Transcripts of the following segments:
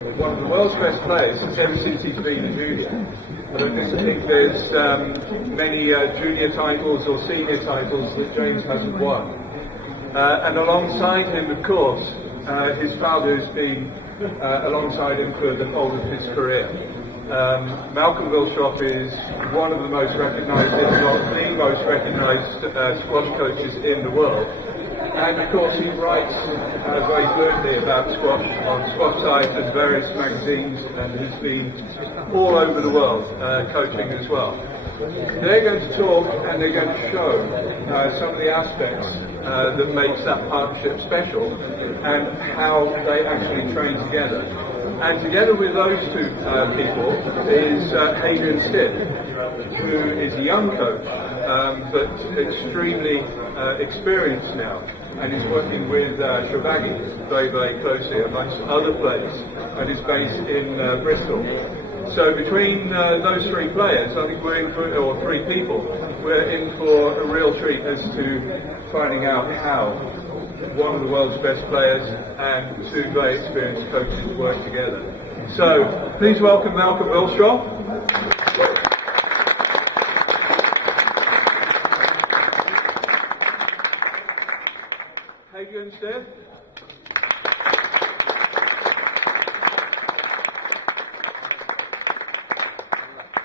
One of the world's best players ever since he's been a junior. I don't think there's many junior titles or senior titles that James hasn't won. And alongside him, of course, his father has been alongside him for the whole of his career. Malcolm Willstrop is one of the most recognised, if not the most recognised squash coaches in the world. And of course he writes very fluently about squash on Squash Sites and various magazines, and he's been all over the world coaching as well. They're going to talk and they're going to show some of the aspects that makes that partnership special and how they actually train together. And together with those two people is Hadrian Stitt, who is a young coach but extremely experienced now, and is working with Shabagi very, very closely amongst other players, and is based in Bristol. So between those three players, I think we're in for, or three people, we're in for a real treat as to finding out how one of the world's best players and two very experienced coaches work together. So please welcome Malcolm Willstrop. Hadrian Stitt.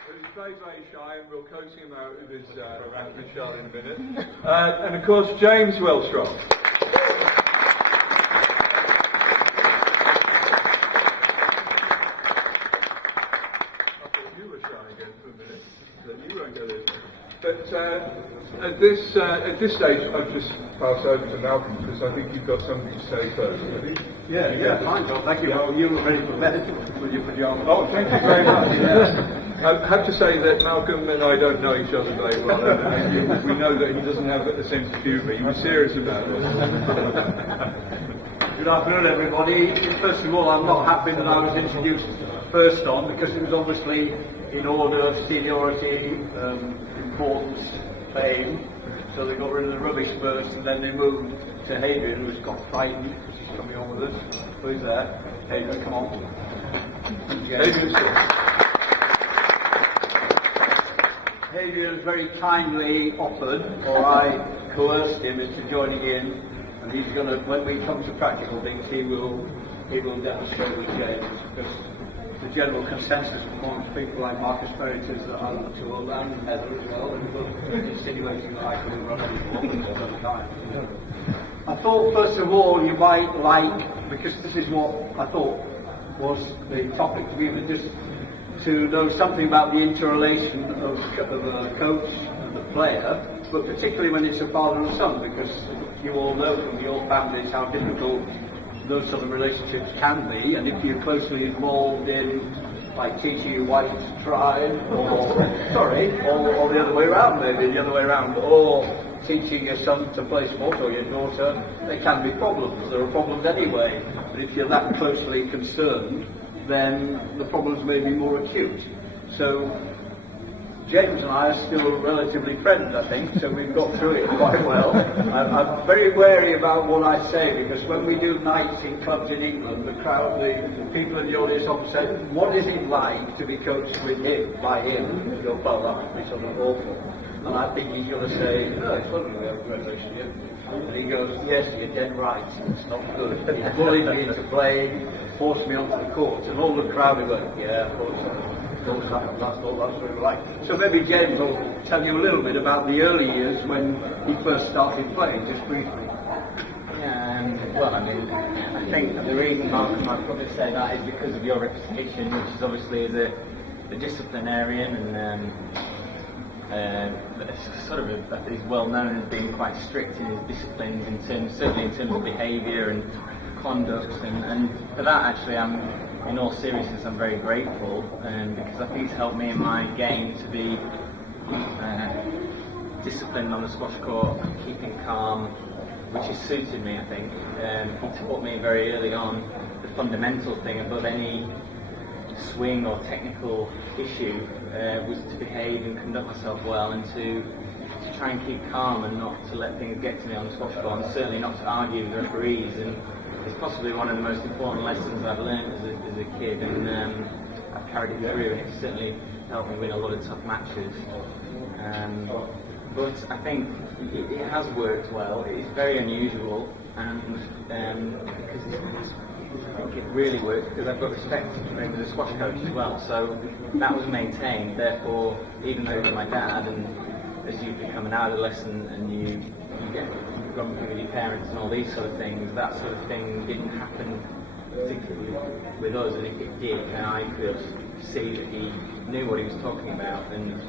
He's very, very shy, and we'll coax him out of his shell in a minute. And of course, James Willstrop. But at this stage, I'll just pass over to Malcolm, because I think you've got something to say first. Yeah, fine, John. Thank you. Well, you were ready for bed with your pajamas. Oh, thank you very much. I have to say that Malcolm and I don't know each other very well, and we know that he doesn't have a sense of humour. He was serious about it. Good afternoon, everybody. First of all, I'm not happy that I was introduced first on, because it was obviously in order of seniority, importance, fame. So they got rid of the rubbish first, and then they moved to Hadrian, who's got frightened because he's coming on with us. Who's there? Hadrian, come on. Hadrian very kindly offered, or I coerced him into joining in, and he's going to, when we come to practical things, he will demonstrate with James, because the general consensus amongst people like Marcus Ferret is that I'm not too old, and Heather as well, and both insinuating that I couldn't run anymore, which is unkind. I thought, first of all, you might like, because this is what I thought was the topic to begin with, just to know something about the interrelation of a coach and the player, but particularly when it's a father and son, because you all know from your families how difficult those sort of relationships can be, and if you're closely involved in, like, teaching your wife to drive, or or the other way around, or teaching your son to play sport, or your daughter, there can be problems. There are problems anyway, but if you're that closely concerned, then the problems may be more acute. So James and I are still relatively friends, I think, so we've got through it quite well. I'm very wary about what I say, because when we do nights in clubs in England, the crowd, the people in the audience often say, what is it like to be coached with him, by him? You go, well, that must be sort of awful. And I think he's going to say, no, it's wonderful, we have a great relationship. And he goes, yes, you're dead right, it's not good. He bullied me into playing, forced me onto the court, and all the crowd are going, yeah, of course. That's what we were like. So maybe James will tell you a little bit about the early years when he first started playing, just briefly. Well, I mean, I think the reason, Malcolm, I'd probably say that is because of your reputation, which is obviously as a disciplinarian, and sort of is well known as being quite strict in his disciplines, certainly in terms of behaviour and conduct, and for that actually in all seriousness, I'm very grateful, because I think it's helped me in my game to be disciplined on the squash court, keeping calm, which has suited me, I think. He taught me very early on the fundamental thing above any swing or technical issue was to behave and conduct myself well, and to try and keep calm and not to let things get to me on the squash court, and certainly not to argue with referees. And it's possibly one of the most important lessons I've learned as a a kid, and I've carried it through, and it's certainly helped me win a lot of tough matches. But I think it has worked well. It's very unusual, and because I think it really works because I've got respect for him as a squash coach as well. So that was maintained. Therefore, even though he's my dad, and as you become an adolescent and you get grumpy with your parents and all these sort of things, that sort of thing didn't happen particularly with us. And if it did, then I could see that he knew what he was talking about, and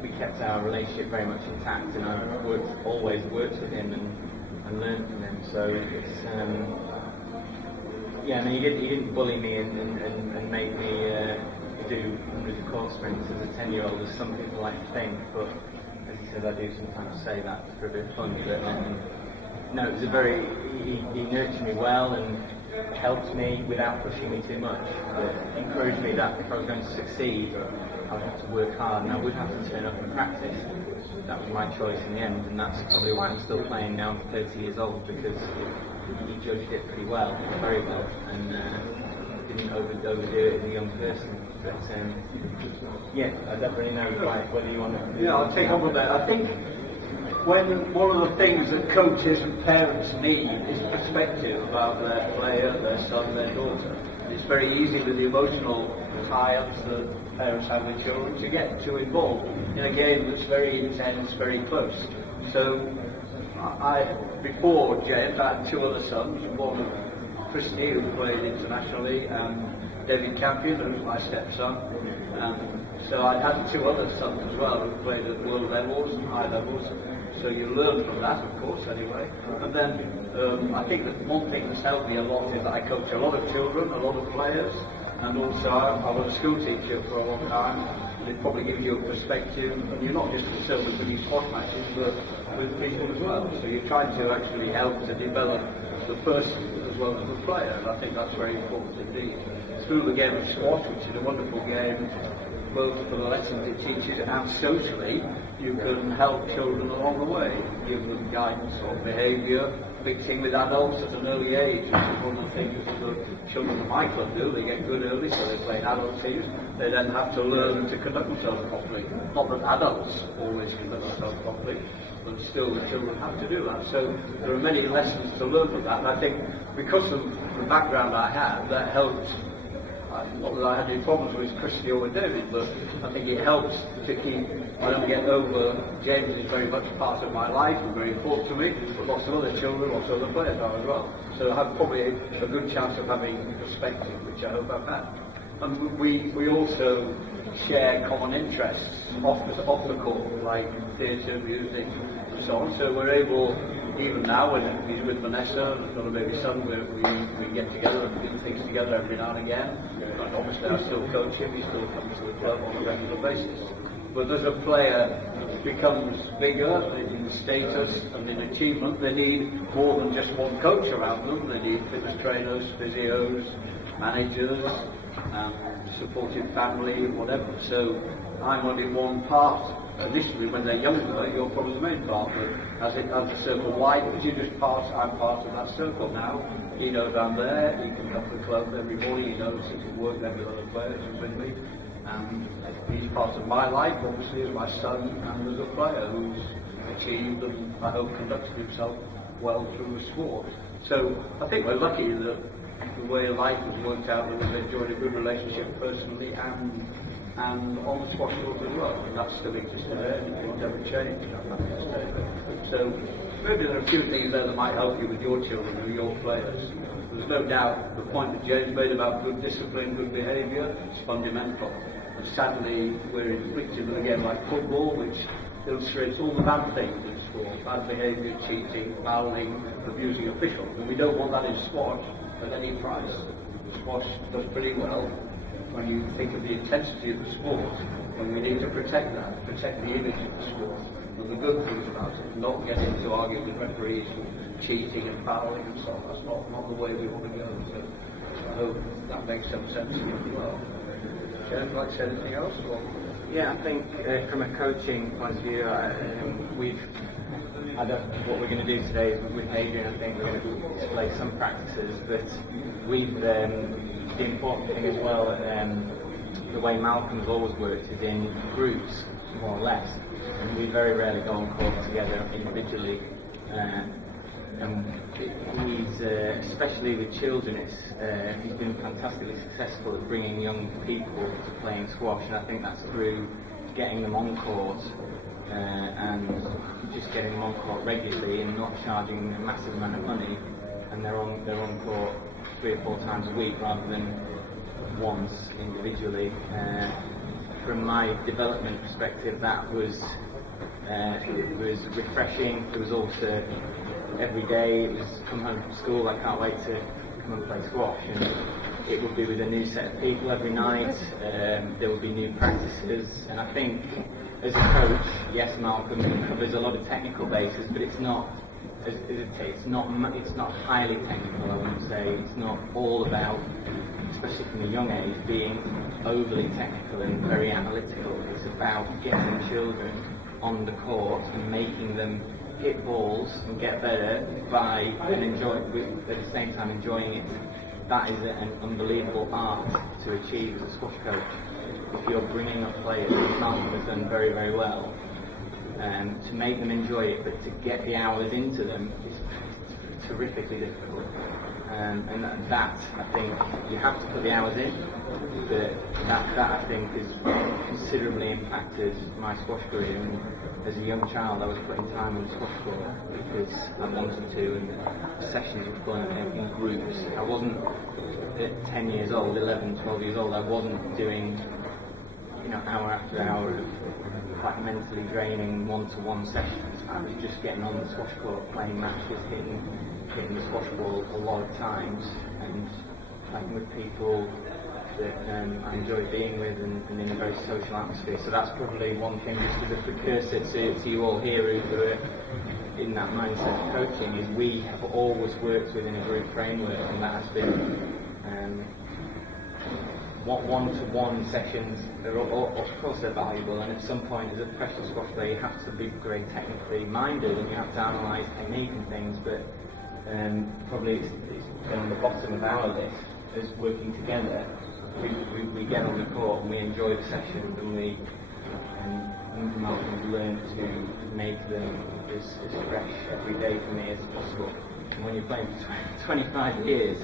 we kept our relationship very much intact. And I always worked with him and learned from him. So it's yeah, I mean, he didn't bully me and make me do hundreds of core sprints as a 10-year-old, as some people like to think. But as he says, I do sometimes say that for a bit of fun. But no, it was he nurtured me well and helped me without pushing me too much. But encouraged me that if I was going to succeed, I would have to work hard and I would have to turn up and practice. That was my choice in the end, and that's probably why I'm still playing now. I'm 30 years old, because he judged it pretty well, very well, and didn't overdo it as a young person. But yeah, I don't really know whether you want to. Yeah, I'll take on with that. I think when one of the things that coaches and parents need is perspective about their player, their son, their daughter. It's very easy with the emotional tie-ups that parents have with children to get too involved in a game that's very intense, very close. So before James, I had two other sons, one of Christy, who played internationally, and David Campion, who was my stepson. So I had two other sons as well who played at world levels and high levels. So you learn from that, of course, anyway. And then I think that one thing that's helped me a lot is that I coach a lot of children, a lot of players, and also I was a school teacher for a long time, and it probably gives you a perspective, and you're not just concerned with these squash matches, but with people as well. So you're trying to actually help to develop the person as well as the player, and I think that's very important indeed. Through the game of squash, which is a wonderful game, both for the lessons it teaches and socially, you can help children along the way, give them guidance on behaviour, mixing with adults at an early age, which is one of the things that the children at my club do. They get good early, so they play in adult teams. They then have to learn to conduct themselves properly. Not that adults always conduct themselves properly, but still the children have to do that. So there are many lessons to learn from that, and I think because of the background I had, that helped. Not that I had any problems with Christy or with David, but I think it helps to keep, I don't get over, James is very much part of my life and very important to me, but lots of other children, lots of other players are as well. So I have probably a good chance of having perspective, which I hope I've had. And we also share common interests off the court, like theatre, music, and so on. So we're able, even now when he's with Vanessa, and got a baby son, we get together and do things together every now and again. And obviously I still coach him, he still comes to the club on a regular basis. But as a player becomes bigger in status and in achievement, they need more than just one coach around them. They need fitness trainers, physios, managers, supportive family, whatever. So I'm only one part. Initially, when they're younger, you're probably the main part. But as the circle widens, I'm part of that circle now. He knows I'm there. He can come to the club every morning. He knows he can work there with other players who's with me. And he's part of my life, obviously, as my son and as a player who's achieved and I hope conducted himself well through the sport. So I think we're lucky that the way life has worked out, that we've enjoyed a good relationship personally and on the squash court as well. And that still exists today, and it will never change. I'm happy to say that. So maybe there are a few things there that might help you with your children and your players. There's no doubt the point that James made about good discipline, good behaviour is fundamental. And sadly, we're inflicted with a game like football, which illustrates all the bad things in sport: bad behaviour, cheating, fouling, abusing officials. And we don't want that in squash at any price. Squash does pretty well when you think of the intensity of the sport, and we need to protect that, protect the image of the sport, and the good things about it, not get into arguing with referees and cheating and fouling and so on. That's not the way we want to go. So I hope that makes some sense to you as well. Would you like to say anything else? Or? Yeah, I think from a coaching point of view, what we're going to do today is with Adrian, I think we're going to display some practices, but we've the important thing as well, the way Malcolm's always worked is in groups, more or less. And we very rarely go on court together individually. And he's, especially with children, he's been fantastically successful at bringing young people to playing squash, and I think that's through getting them on court and just getting them on court regularly and not charging a massive amount of money, and they're on court 3 or 4 times a week rather than once individually. From my development perspective, that was it was refreshing. It was also every day. It was come home from school, I can't wait to come and play squash, and it would be with a new set of people every night. There would be new practices, and I think as a coach, yes, Malcolm covers a lot of technical bases, but it's not highly technical. I wouldn't say it's not all about, especially from a young age, being overly technical and very analytical. It's about getting children on the court and making them hit balls and get better and enjoy at the same time enjoying it. That is an unbelievable art to achieve as a squash coach. If you're bringing up players, which Malcolm has done very, very well, to make them enjoy it, but to get the hours into them is terrifically difficult. And that, I think, you have to put the hours in, but that I think has considerably impacted my squash career. And as a young child, I was putting time on the squash court because I wanted to, and the sessions were fun in groups. I wasn't at 10 years old, 11, 12 years old, I wasn't doing hour after hour of quite mentally draining one-to-one sessions. I was just getting on the squash court, playing matches, hitting the squash ball a lot of times, and playing with people that I enjoy being with, and in a very social atmosphere. So that's probably one thing, just as a precursor to you all here who are in that mindset of coaching, is we have always worked within a group framework, and that has been one-to-one sessions. Of course they're valuable, and at some point as a professional squash player you have to be very technically minded and you have to analyse technique and things, but probably it's been on the bottom of our list as working together. We get on the court and we enjoy the sessions, and Malcolm's learned to make them as fresh every day for me as possible. And when you're playing for 25 years,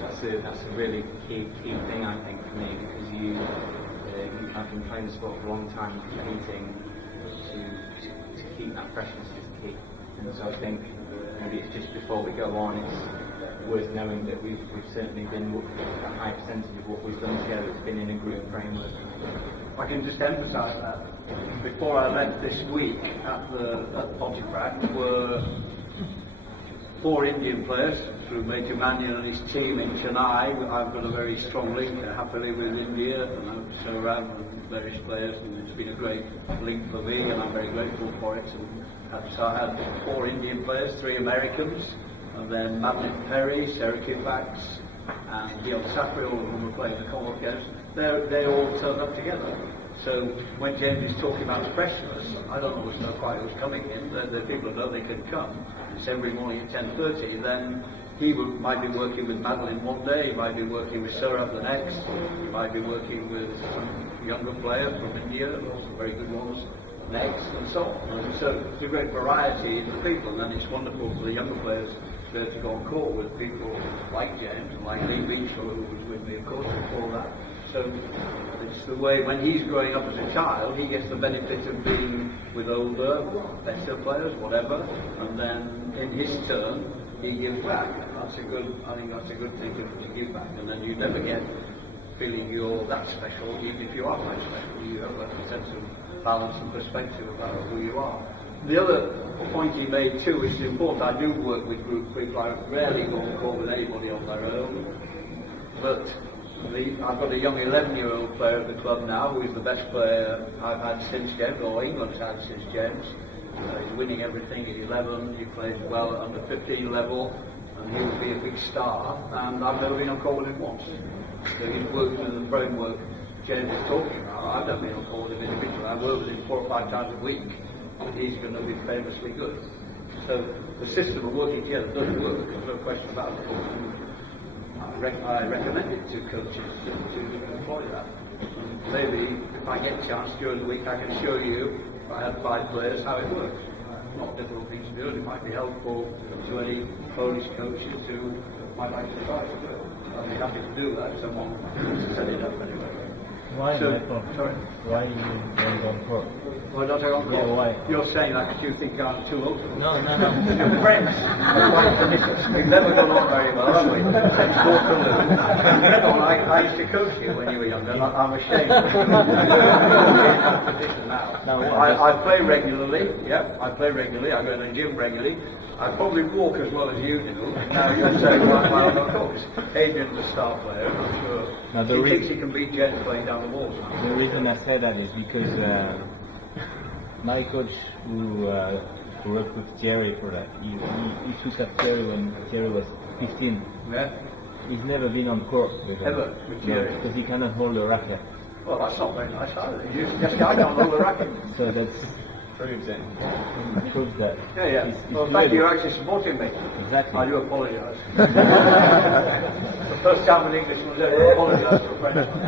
that's a really key thing, I think, for me, because I've been playing the sport for a long time, competing, to keep that freshness is key. And so I think maybe it's just before we go on, it's worth knowing that we've certainly been, a high percentage of what we've done together has been in a group framework. I can just emphasise that. Before I left this week at Pontefract were 4 Indian players through Major Mannion and his team in Chennai. I've got a very strong link happily with India, and I'm so around with various players, and it's been a great link for me, and I'm very grateful for it. And so I had 4 Indian players, 3 Americans, and then Madeline Perry, Sarah Kibax, and Dion Safri, all of whom were playing the Commonwealth Games. They all turned up together. So when James is talking about freshness, I don't always know quite who's coming in. The people know they can come. It's every morning at 10:30. Then he might be working with Madeline one day, he might be working with Saurabh the next, he might be working with some younger player from India, some very good ones, next, and so on. And so it's a great variety in the people, and it's wonderful for the younger players to go on court with people like James and like Lee Beechler, who was with me, of course, before that. So it's the way, when he's growing up as a child, he gets the benefit of being with older, better players, whatever, and then in his turn, he gives back. I think that's a good thing to give back, and then you never get feeling you're that special, even if you are quite special. You have a sense of balance and perspective about who you are. The other point he made too is important. I do work with group people. I rarely go on court with anybody on their own, but I've got a young 11-year-old player at the club now who is the best player I've had since James, or England's had since James. He's winning everything at 11, he plays well at under 15 level, and he will be a big star, and I've never been on court with him once. So he's worked within the framework James is talking about. I've never been on court with him individually. I work with him 4 or 5 times a week, but he's going to be famously good. So the system of working together does work, there's no question about it. I recommend it to coaches to employ that. And maybe if I get a chance during the week, I can show you, if I had 5 players, how it works. Not a difficult thing to do, and it might be helpful to any Polish coaches who might like to try to do it. I'd be happy to do that if someone set it up anyway. Why, So, Michael? sorry. Why you don't on court? Why don't I go on court? Yeah, why? You're saying that because you think I'm too old. No. You're friends. We've never gone on very well, have we? Since Waterloo. I used to coach you when you were younger, and I'm ashamed. I play regularly, I play regularly. I go to the gym regularly. I probably walk as well as you do. Now you're saying, why I'm not coach? Adrian's a star player, I'm sure. Now, He thinks he can beat Jens playing down the walls. The reason I say that is because my coach who worked with Jerry for that, he took up Jerry when Jerry was 15. Yeah? He's never been on court with him. Ever? With Jerry? Because he cannot hold a racket. Well, that's not very nice either. You just I can't hold the racket. So that's Proves it. proves that. Yeah. He's Well, thank really- you for actually supporting me. Exactly. I do apologise. The first time an Englishman was ever apologised to a Frenchman.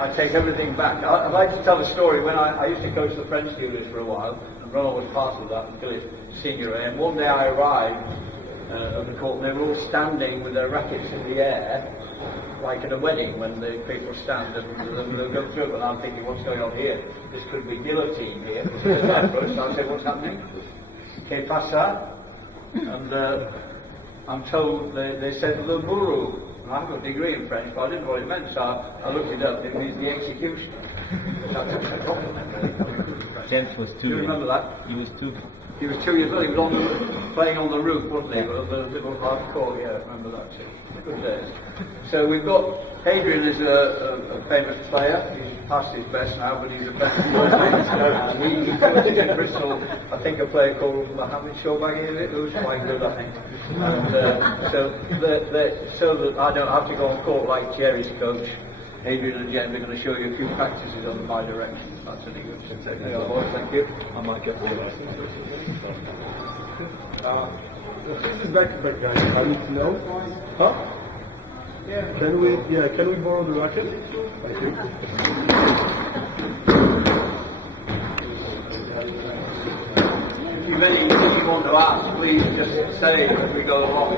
I take everything back. I'd like to tell a story. When I used to coach the French students for a while, and Ronald was part of that, and Philip Senior. And one day I arrived at the court, and they were all standing with their rackets in the air, like at a wedding when the people stand and they'll go through it, and I'm thinking, what's going on here? This could be guillotine here. So I said, what's happening? Que pasa? And I'm told they said le bourreau. And I have a degree in French, but I didn't know what it meant, so I looked it up. It means the execution. That's a compliment, really, coming from French. James was 2. Do you remember that? He was 2. He was 2 years old. He was playing on the roof, wasn't he? With a little hardcore. Yeah, I remember that too. Good days. So we've got Adrian is a famous player. He's past his best now, but he's a best player. He coaches in Bristol. I think a player called Mohammed Shobagi, who's quite good, I think. And so that I don't have to go on court like Jerry's coach. Adrian and Jen, we're going to show you a few practices on my direction. That's any good. Thank you. I might get the this is back guys. I need to know. Huh? Yeah. Can we borrow the racket? Thank you. If you've anything you want to ask, please just say as we go along.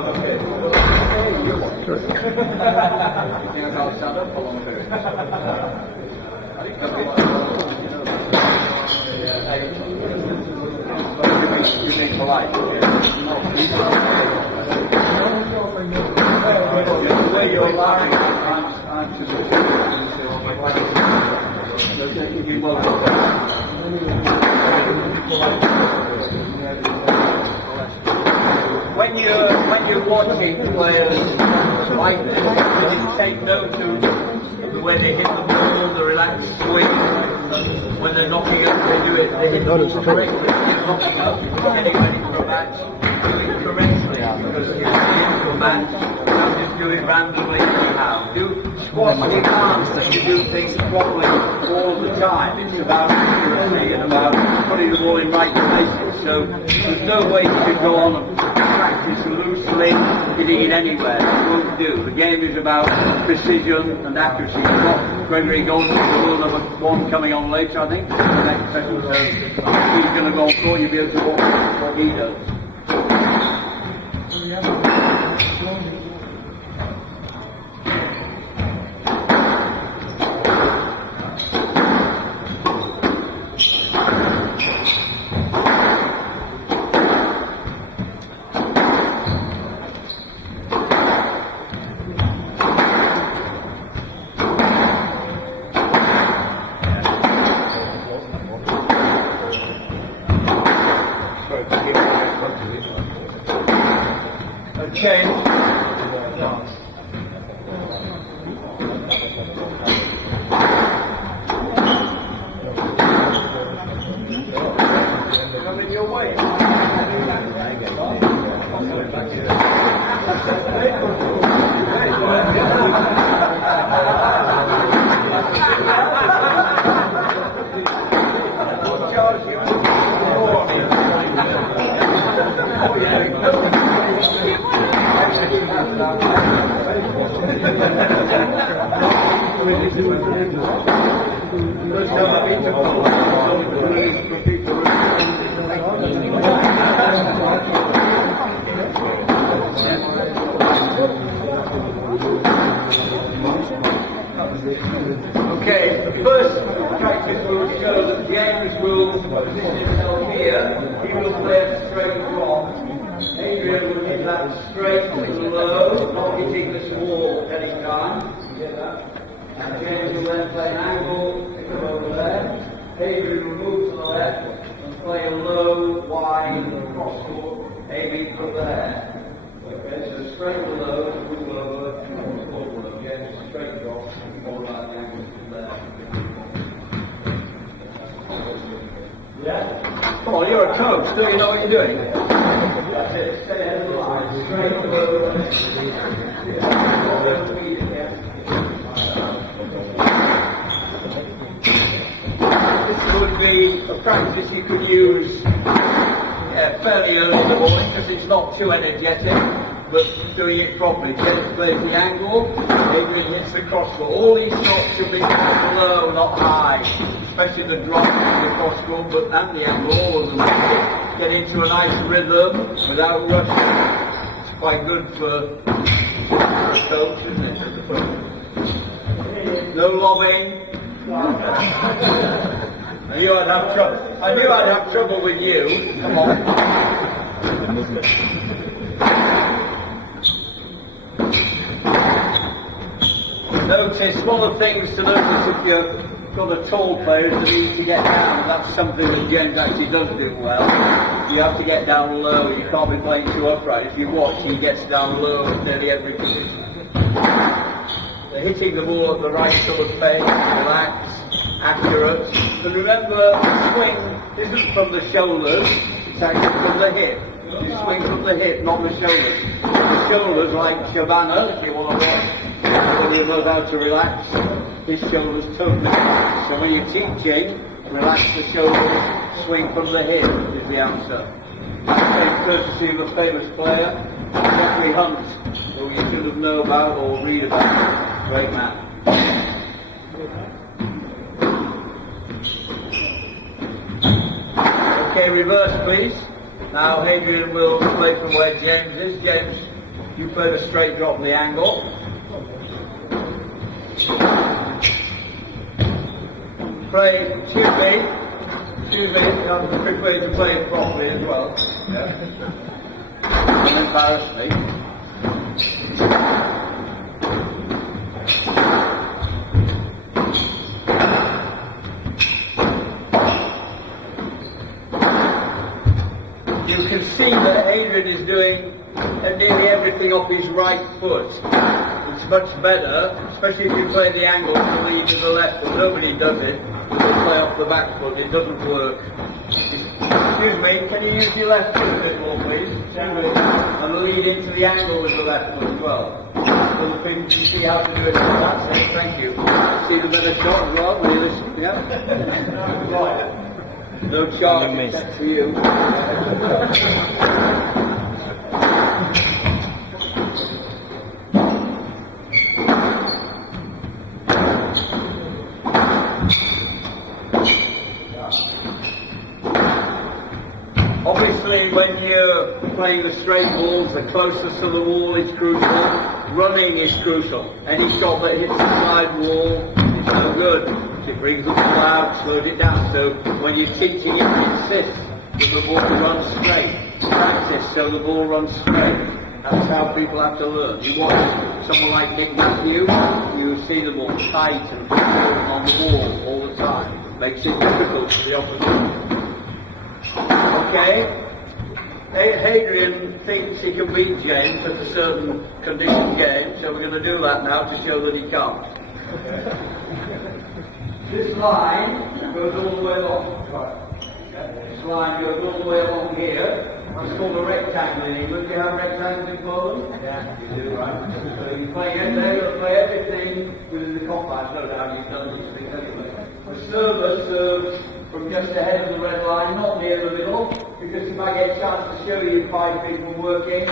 Okay. You think I can't stand up for long periods? You being polite. The way you're lying, I'm just when you're watching players like this, you take note of the way they hit the ball, the relaxed swing. When they're knocking up, they do it. They hit the ball correctly. They're knocking up, getting ready for a match, do it correctly. Because if you're into a match, don't just do it randomly anyhow. Do squat with your arms, and you do things properly all the time. It's about accuracy and about putting the ball in right places. So there's no way you can go on and practice loosely, hitting it anywhere. That won't do. The game is about precision and accuracy. You've got Gregory Golden, rule number 1 coming on later, I think. The next session. So if he's going to go on court, you'll be able to watch what he does. Okay. Coming your way. Charge you. First time I've been to Poland, for people Okay, the first practice will show that James will position himself here. He will play a straight drop. Adrian will hit that straight to the low, not hitting this wall any time. And James will then play an angle, pick up over there. Adrian will move to the left and play a low, wide cross court, aiming from there. Okay, so straight to the low, move over, James straight drop, all right angle from there. Yeah? Come on, you're a coach, don't you know what you're doing? That's it, stay ahead of the line, straight over. This would be a practice you could use fairly early in the morning because it's not too energetic, but doing it properly. James plays the angle, Adrian hits the crosscourt. All these shots should be low, not high, especially the drop and the crosscourt, but and the angle, all of them. Get into a nice rhythm without rushing. It's quite good for a coach, isn't it? No lobbing. I knew I'd have trouble. I knew I'd have trouble with you. Come on. Notice, one of the things to notice if you've got a tall player is the need to get down. That's something that James actually does do well. You have to get down low. You can't be playing too upright. If you watch, he gets down low in nearly every position. They're hitting the ball at the right sort of pace, relaxed, accurate. And remember, the swing isn't from the shoulders, it's actually from the hip. You swing from the hip, not the shoulders. The shoulders, like Shabana, if you want to watch, when you know how to relax, his shoulders totally relax. So when you're teaching, relax the shoulders, swing from the hip is the answer. That's courtesy of a famous player, Jeffrey Hunt, who you should have known about or read about. Great man. Okay, reverse please. Now Adrian will play from where James is. James, you play the straight drop in the angle. Play, excuse me, you have to prefer to play it properly as well. Yeah. Don't embarrass me. You can see that Adrian is doing nearly everything off his right foot. It's much better, especially if you play the angle to lead to the left, but nobody does it. They play off the back foot, it doesn't work. Excuse me, can you use your left foot a bit more please? And lead into the angle with the left foot as well. So the people can see how to do it. That's it, thank you. See the better shot as well, realistic, yeah? Right. No charge, except for you. Obviously, when you're playing the straight balls, the closest to the wall is crucial. Running is crucial. Any shot that hits the side wall is no good. It brings the ball out, slows it down. So when you're teaching it, insist that the ball runs straight. Practice so the ball runs straight. That's how people have to learn. You watch someone like Nick Matthews, you see the ball tight and fixed on the wall all the time. Makes it difficult for the opposition. Okay. Hadrian thinks he can beat James at a certain condition game, so we're going to do that now to show that he can't. This line goes all the way along. This line goes all the way along here. That's called a rectangle in England. Do you have rectangles in Poland? Yeah, you do, right? So you play everything within the confines. No doubt you've done these things anyway. The server serves from just ahead of the red line, not near the middle, because if I get a chance to show you 5 people working,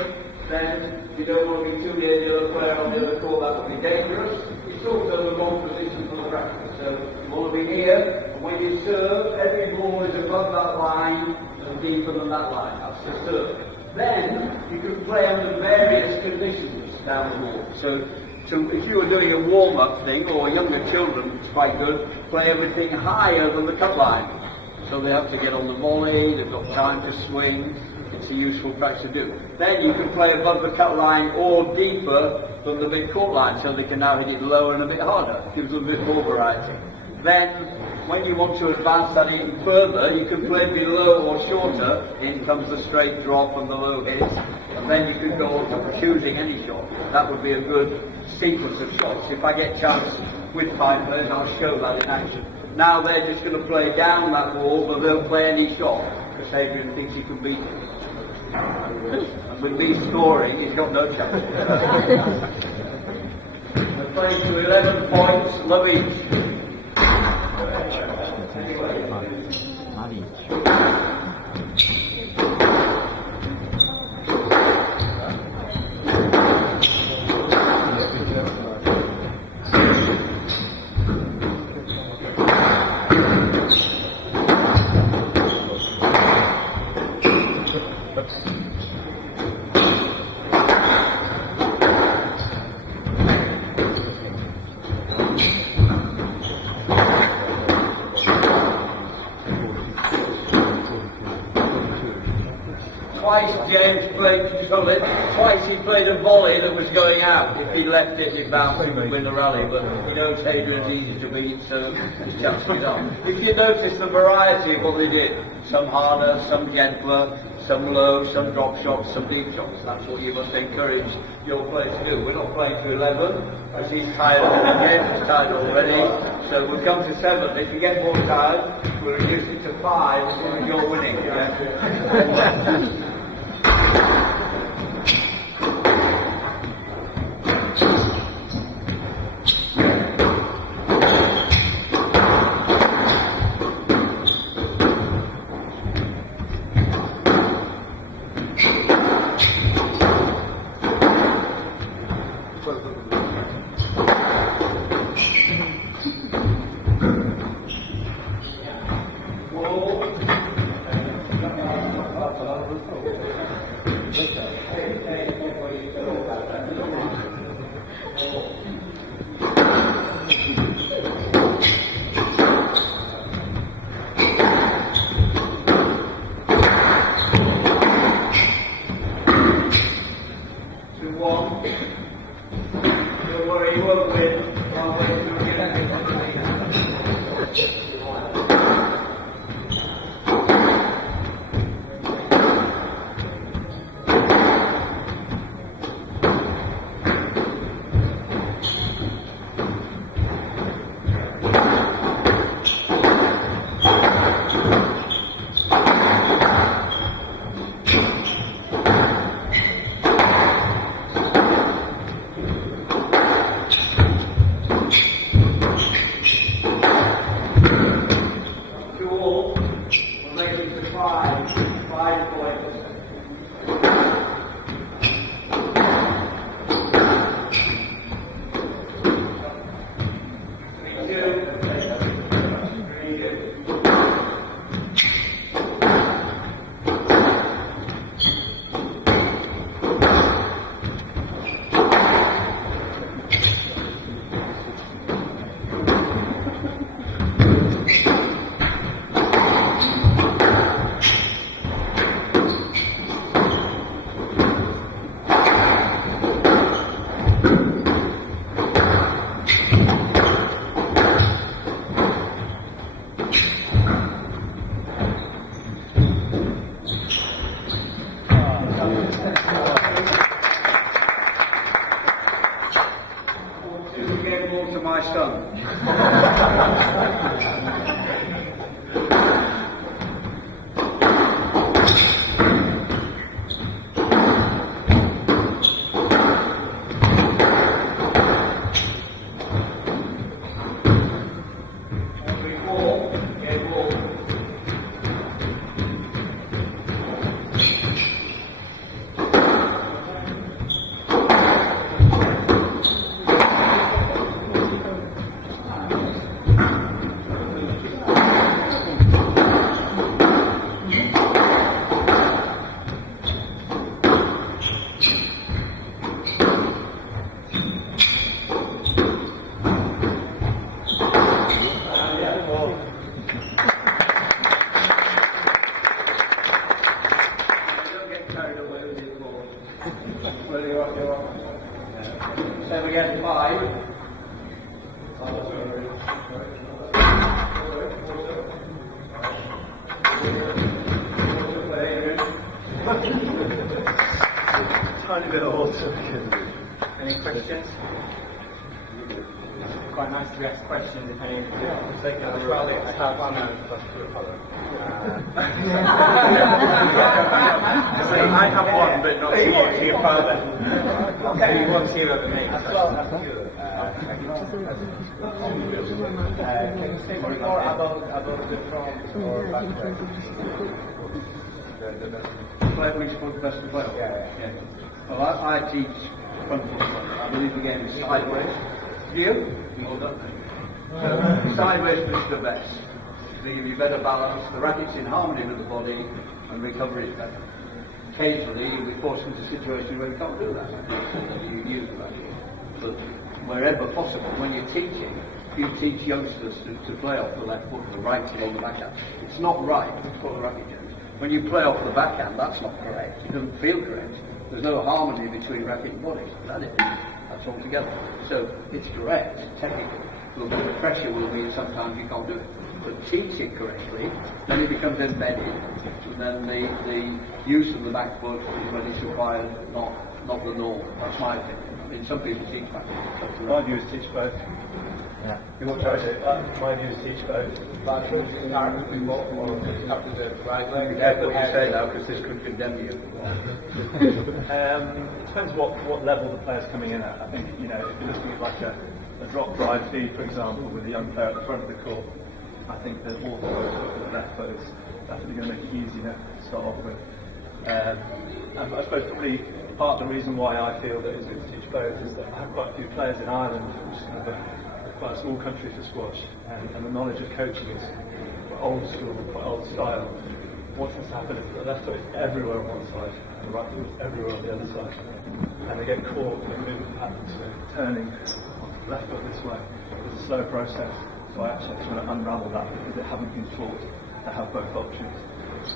then you don't want to be too near the other player on the other court, that would be dangerous. It's also the wrong position for the practice. So you want to be near, and when you serve, every ball is above that line and deeper than that line. That's the serve. Then you can play under various conditions down the wall. So if you were doing a warm-up thing, or younger children, it's quite good, play everything higher than the cut line. So they have to get on the volley, they've got time to swing. It's a useful practice to do. Then you can play above the cut line or deeper than the big court line, so they can now hit it lower and a bit harder. Gives them a bit more variety. Then, when you want to advance that even further, you can play below or shorter. In comes the straight drop and the low hit, and then you can go to choosing any shot. That would be a good sequence of shots. If I get chance with 5 players, I'll show that in action. Now they're just going to play down that wall, but they'll play any shot, because Adrian thinks he can beat him. And with me scoring, he's got no chance. We're playing to 11 points, love each. Twice James played control it, twice he played a volley that was going out. If he left it, it bounced, he would win the rally, but he knows Hadrian's easy to beat, so his chance to get on. If you notice the variety of what they did, some harder, some gentler, some low, some drop shots, some deep shots. That's what you must encourage your players to do. We're not playing to 11, as he's tired of the game, he's tired already, so we'll come to 7. If you get more tired, we'll reduce it to 5 as long as you're winning. Yeah? Ready, rock, you rock. Same again, 5. Tiny bit of water. Any questions? Quite nice to ask questions if any of you take it. Well, it's hard to know. So I have one, but not to your father. Okay. He wants you over me. Can you say more about the front or back Play which foot best to play off? Yeah. Well, I teach front foot. I believe the game is sideways. You? Sideways is the best. They give you better balance, the racket's in harmony with the body, and recovery is better. Occasionally, you'll be forced into situations where you can't do that. You use the racket. But wherever possible, when you're teaching, you teach youngsters to play off the left foot, the right foot on the backhand. It's not right, it's called a racket change. When you play off the backhand, that's not correct. It doesn't feel correct. There's no harmony between racket and body. That is. That's all together. So it's correct, technically. But the pressure will be sometimes you can't do it. But teach it correctly, then it becomes embedded. And then the use of the back foot is when it's required, not the norm. That's my opinion. I mean, some people teach back foot. My view is teach both. Yeah. You want to try it? My view is teach both. Start with the right leg. Careful you say that because this could condemn you. Depends what level the player's coming in at. I think, if you're looking at like a drop drive feed, for example, with a young player at the front of the court, I think the orthodox look at the left foot is definitely going to make it easier to start off with. And I suppose probably part of the reason why I feel that it's good to teach both is that I have quite a few players in Ireland, which is kind of quite a small country for squash, and the knowledge of coaching is quite old school, quite old style. What tends to happen is the left foot is everywhere on one side, and the right foot is everywhere on the other side. And they get caught in movement patterns, so turning onto the left foot this way is a slow process. So I actually try to unravel that because they haven't been taught to have both options.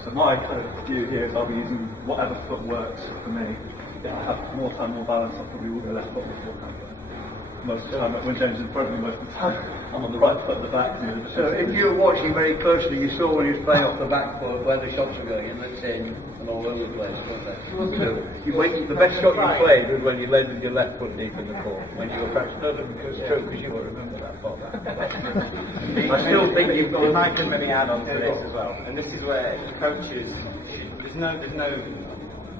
So my kind of view here is I'll be using whatever foot works for me. If I have more time, more balance, I'll probably will go left foot beforehand. Most of the time, when James is in front of me, most of the time, I'm on the right foot at the back. So if you were watching very closely, you saw when he was playing off the back foot where the shots were going in, let's say, and all over the place, wasn't it? So the best shot you played was when you led with your left foot deep in the court, when you were practicing. No, because it's true, because you won't remember that part. I still think you've got. If I can maybe add on to this as well, and this is where coaches there's no.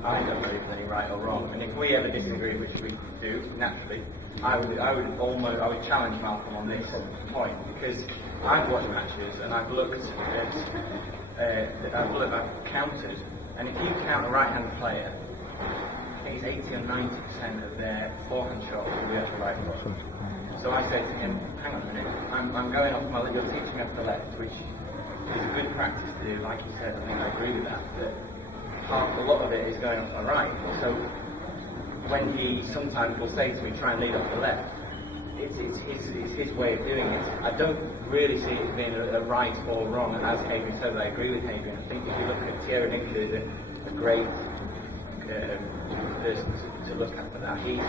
I don't believe there's any right or wrong, and if we ever disagree, which we do naturally, I would challenge Malcolm on this point because I've watched matches and I've looked at I've counted, and if you count a right-hand player, I think it's 80 or 90% of their forehand shots will be off the right foot. So I say to him, hang on a minute, I'm going off my left, you're teaching me off the left, which is a good practice to do, like you said. I think I agree with that. A lot of it is going off the right. So when he sometimes will say to me, try and lead off the left, it's his way of doing it. I don't really see it as being a right or wrong. As Hadrian said, I agree with Hadrian. I think if you look at Thierry Nicola, is a great person to look at for that. He's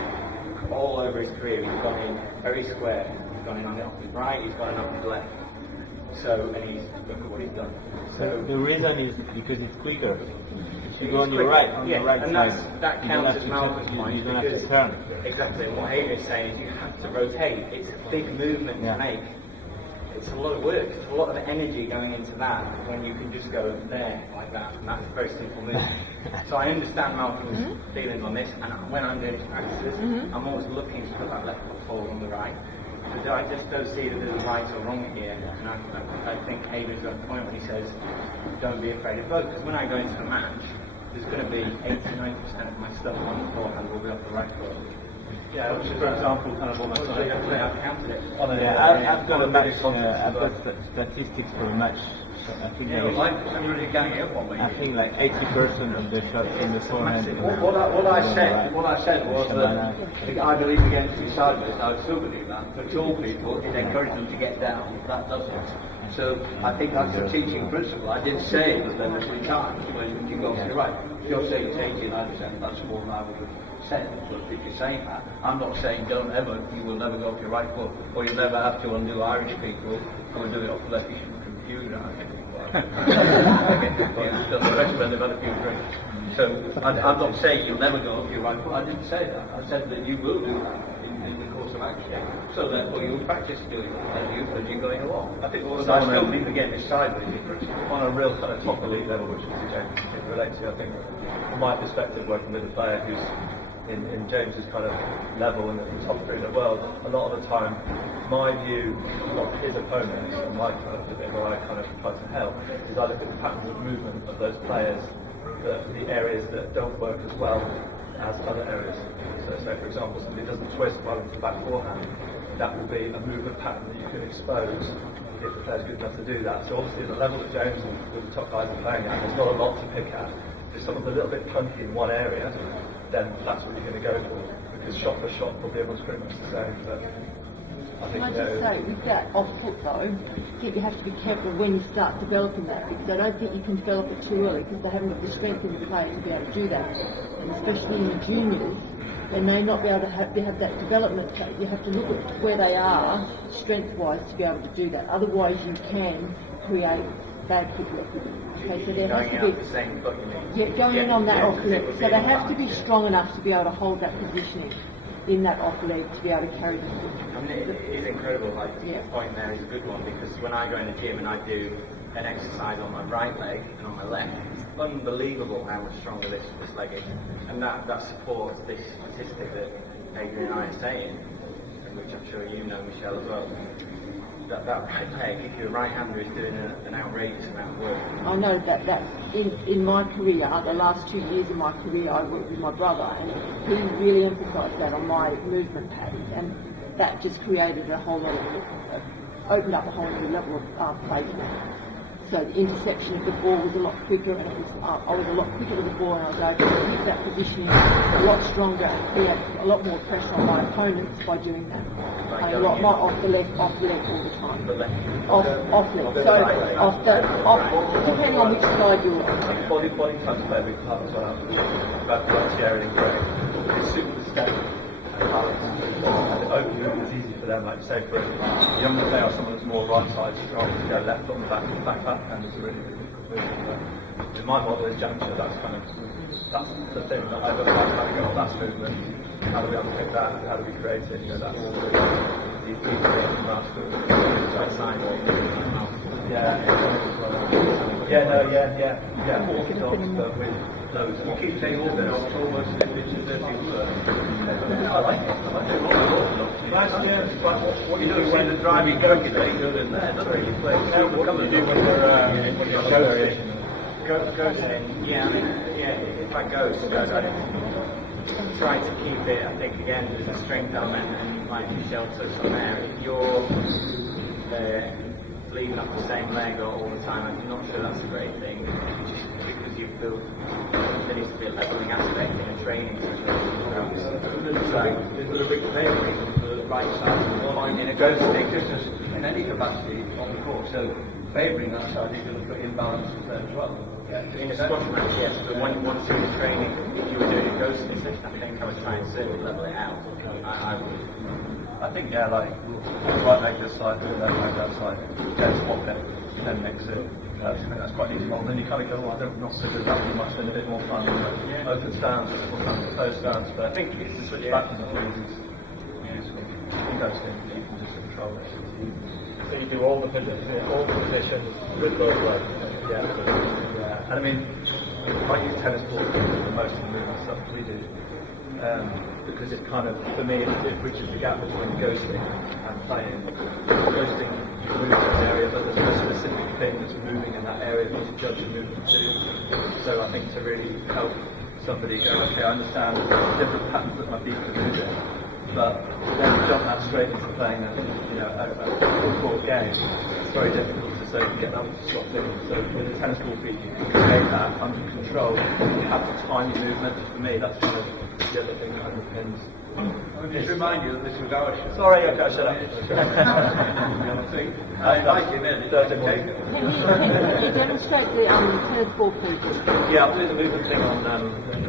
all over his career, he's gone in very square. He's gone in on his right, he's gone in on his left. So, and look at what he's done. So the reason is because it's quicker. If you go on your right, and side, that counts as Malcolm's point. You don't have to turn. Exactly. And what Hadrian is saying is you have to rotate. It's a big movement to make. It's a lot of work. It's a lot of energy going into that when you can just go there like that. And that's a very simple movement. So I understand Malcolm's feelings on this. And when I'm doing his practices, I'm always looking to put that left foot forward on the right. But I just don't see that there's a right or wrong here. And I think Hadrian's got a point when he says, don't be afraid of both. Because when I go into a match, there's going to be 80-90% of my stuff on the forehand will be off the right foot. Yeah, which is, for example, kind of almost like I've counted it. I've got a match. I've got statistics for a match. I think I'm really ganging up on me. I think like 80% of the shots in the forehand. What I said was that I believe against the sideways. I would still believe that. For tall people, it encourages them to get down. That doesn't. So I think that's a teaching principle. I did say that there must be times when you go to the right. If you're saying it's 80-90%, that's more than I would have sense, but if you're saying that, I'm not saying you will never go off your right foot, or you'll never have to undo Irish people who are doing it off the left. You shouldn't confuse that. I get confused, especially when they've had a few drinks. So I'm not saying you'll never go off your right foot. I didn't say that. I said that you will do that in the course of action. So therefore you'll practice doing it as you're going along. I think I still think the game is sideways. on a real kind of top elite level, which is James can relate to. I think, from my perspective, working with a player who's in James's kind of level in the top three in the world, a lot of the time, my view of his opponents and my kind of the bit where I kind of try to help is I look at the patterns of movement of those players, the areas that don't work as well as other areas. So, say for example, somebody doesn't twist well into the back forehand, that will be a movement pattern that you can expose if the player's good enough to do that. So obviously at the level that James and the top guys are playing at, there's not a lot to pick at. If someone's a little bit punky in one area, then that's what you're going to go for. Because shot for shot, probably everyone's pretty much the same. But I think, Can I just say, with that off foot though, I think you have to be careful when you start developing that, because I don't think you can develop it too early, because they haven't got the strength in the play to be able to do that. And especially in the juniors, they may not be able to have that development. You have to look at where they are, strength-wise, to be able to do that. Otherwise, you can create bad footwork with them. Okay, so there has to be the same foot, you mean? yeah, going in on that Yeah, off because it leg. would So be they have to be advantage. strong enough to be able to hold that positioning in that off leg to be able to carry the foot. I mean, it is incredible. Like, Yeah. the point there is a good one, because when I go in the gym and I do an exercise on my right leg and on my left, it's unbelievable how much stronger this leg is. And that supports this statistic that Adrian and I are saying, and which I'm sure you know, Michelle, as well. That right leg, if you're a right-hander, is doing an outrageous amount of work. I know that in my career, the last 2 years of my career, I worked with my brother, and he really emphasised that on my movement patterns, and that just created a whole lot of, opened up a whole new level of play for me. So the interception of the ball was a lot quicker, and it was, I was a lot quicker to the ball, and I was able to keep that positioning a lot stronger and create a lot more pressure on my opponents by doing that. A lot more off the leg all the time. Off leg. So depending on which side you're on. body types play a big part as well. About Thierry and Greg. It's super steady and balanced. And the open movement is easy for them. Like say for a younger player, someone who's more right side strong, to go left on the back and it's a really difficult movement. But in my model is juncture, that's the thing that I look at, how to go on that movement, how do we unpick that, how do we create it, you know, that's the easy thing from that school. Yeah, orthodox, but with those. You keep saying orthodox almost as if it's a dirty word. I like it. Last year, what you do when the driving coach is being done in there, doesn't really play. What do you do when you're Ghosting, yeah, I mean, if I ghost, I try to keep it, I think, again, there's a strength element, and like Michelle touched on there, if you're leaving off the same leg all the time, I'm not sure that's a great thing, just because you've built, there needs to be a levelling aspect in a training situation. There's a big favouring of the right side of the line in a ghosting, just in any capacity on the court. So favouring that side, you're going to put imbalances there as well. In a squash match, yes, but once you're in training, if you were doing a ghosting session, I think I would try and certainly level it out. I would. I think, yeah, like, right leg this side, left leg that side, then swap it, then mix it. I think that's quite an easy one. Then you kind of go, oh, I don't not so good that too much, then a bit more fun. Open stance, a bit more fun, closed stance, but I think it's to switch back to the fluids is useful. In those things, you can just control it. So you do all the positions with both legs. Yeah. And I mean, I use tennis balls for most of the movement stuff we do. Because it kind of, for me, it bridges the gap between ghosting and playing. Ghosting moves in an area, but there's no specific thing that's moving in that area for you to judge the movement to. So I think to really help somebody go, okay, I understand there's different patterns that my feet can move in, but then jump that straight into playing a full court game, it's very difficult to so you can get them to slot in. So with the tennis ball feet, you can create that under control. You have to time your movement. For me, that's kind of the other thing that underpins. I'll just remind you that this was our show. Sorry, okay, shut up. I invite him in. Thursday morning. Can you demonstrate the tennis ball feet? Yeah, I'll do the movement thing on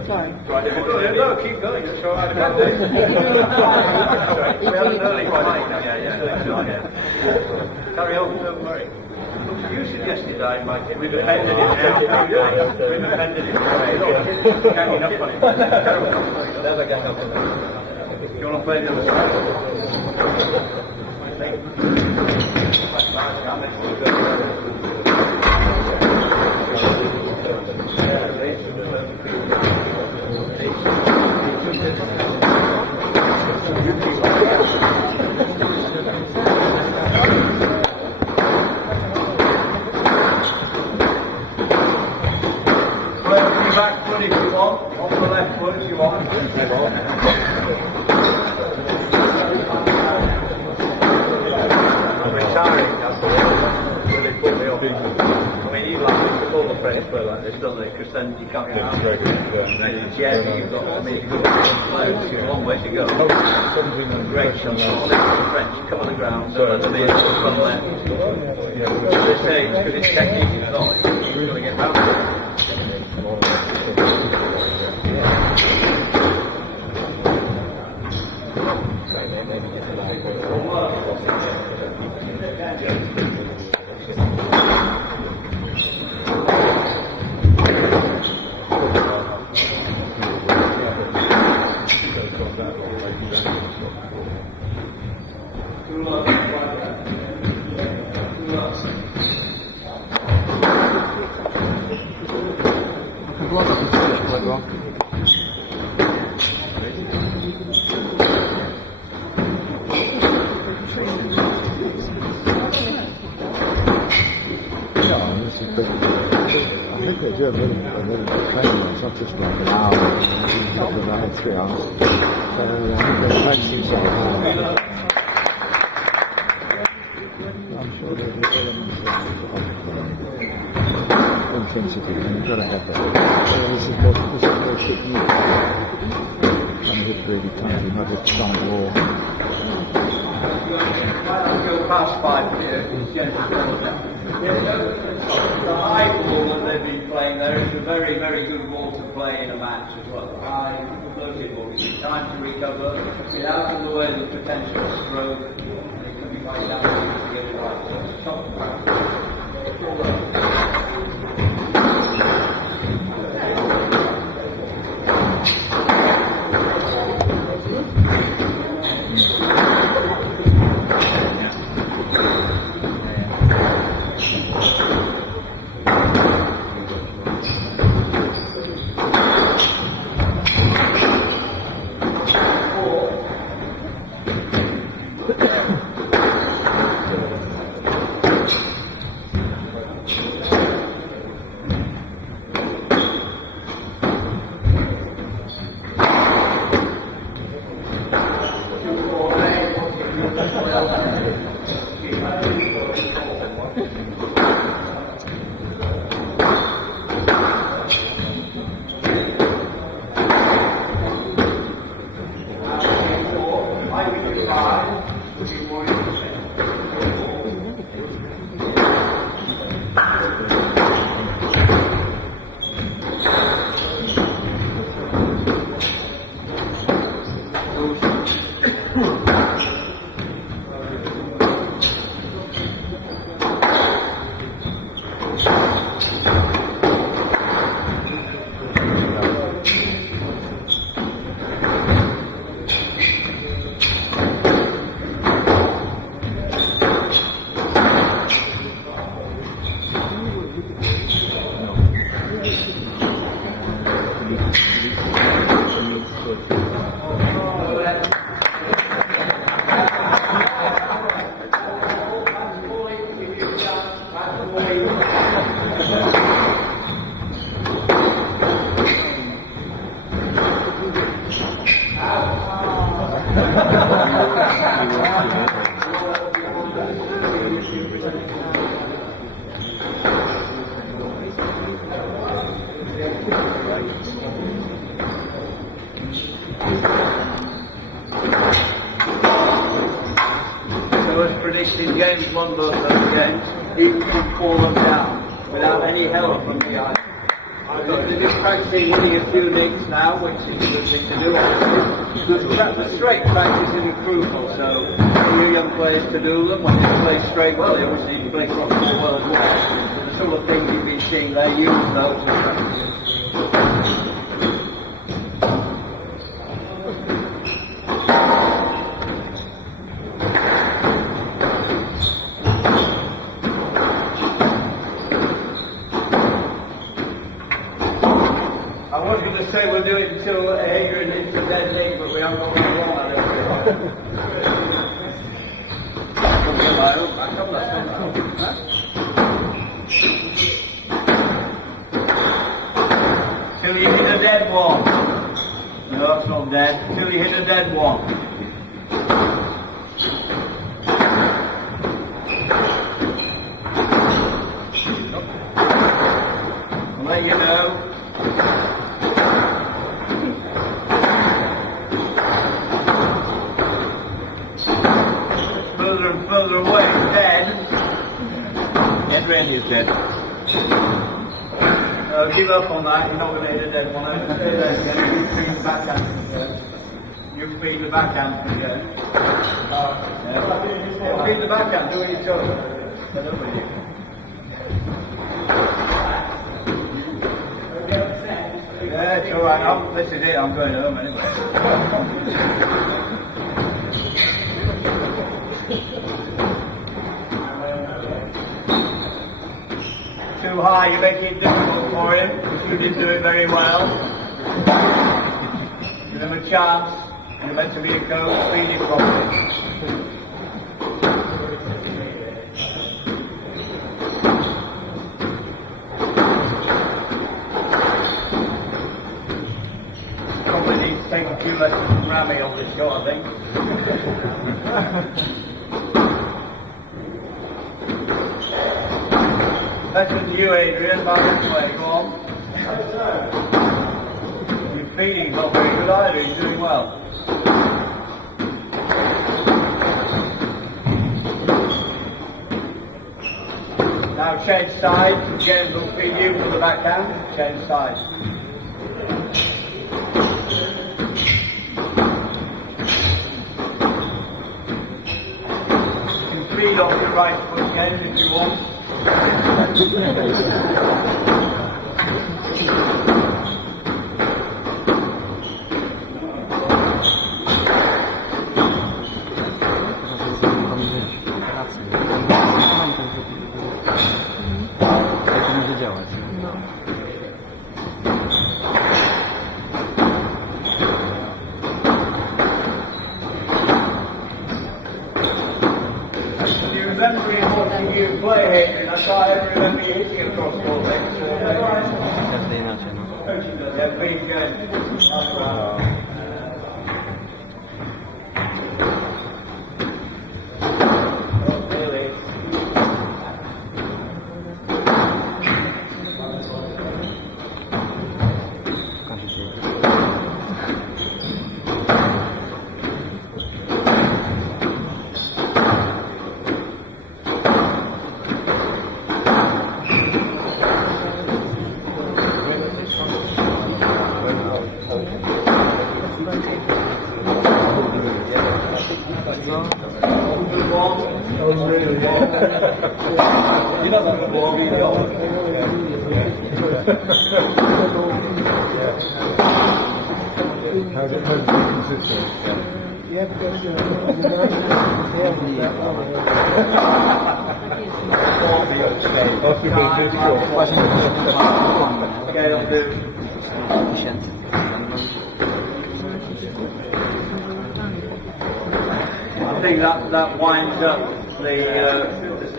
Sorry. Friday. No, keep going. That's all right. If you really try, We have an early Friday now. Yeah. Carry on, don't worry. You suggested I invite him. We've offended him now. We've offended him. Hanging up on him. Never get up on that. Do you want to play the other side? Back foot if you want, off the left foot if you want. I'm retiring, that's the one. When they put me off. I mean, you like all the French play like this, don't they? Because then you can't get out. And then in Jerry, you've got to make a good player. It's a long way to go. Great shot. The French come on the ground, so under the front left. They say it's because it's technique, it's not. You've got to get round. I think they do a little training. It's not just like an hour, it's not around 3 hours. So I think they're practicing so hard. I'm sure there'll be elements of intensity, and you've got to have that. This is more technique. And hit really tightly, not just some wall. Go past 5 here, it's generally the high ball that they've been playing there is a very, very good ball to play in a match as well. The high, floaty ball, gives you time to recover, get out of the way of the potential stroke, and it can be quite damaging to get it right. So it's top of practice. wasting James won both those games, he could fall them down without any help from the guy. They're just practicing hitting a few nicks now, which is a good thing to do, obviously. The straight practice is crucial, so for you young players to do them, when they play straight well, they obviously need to play cross ball well as well. The sort of things you've been seeing there, use those in practice. I was going to say we'll do it until Adrian hits the dead leg, but we haven't got very long, I don't think. Till you hit a dead one. No, it's not dead. Till you hit a dead one. I'll let you know. Further and further away, dead. Adrian is dead. Give up on that, you're not going to hit a dead one. Stay there again. You feed the backhand again. You feed the backhand again. Feed the backhand, do it each other. Stand up with you. Yeah, it's alright. This is it, I'm going home anyway. Too high, you make it difficult for him, because you didn't do it very well. Give him a chance, you're meant to be a coach, feed him properly. Probably need to take a few lessons from Rami on this shot, I think. Better than you, Adrian, by this way, go on. Your feeding's not very good either, he's doing well. Now change sides, James will feed you for the backhand, change sides. You can feed off your right foot, James, if you want. You play Adrian, I can't remember you hitting across all things. Każdy inaczej, no. Yeah, pretty good. Really. He doesn't have a ball, he How's it consistent? Yeah, because Okay, I'll do. I think that winds up the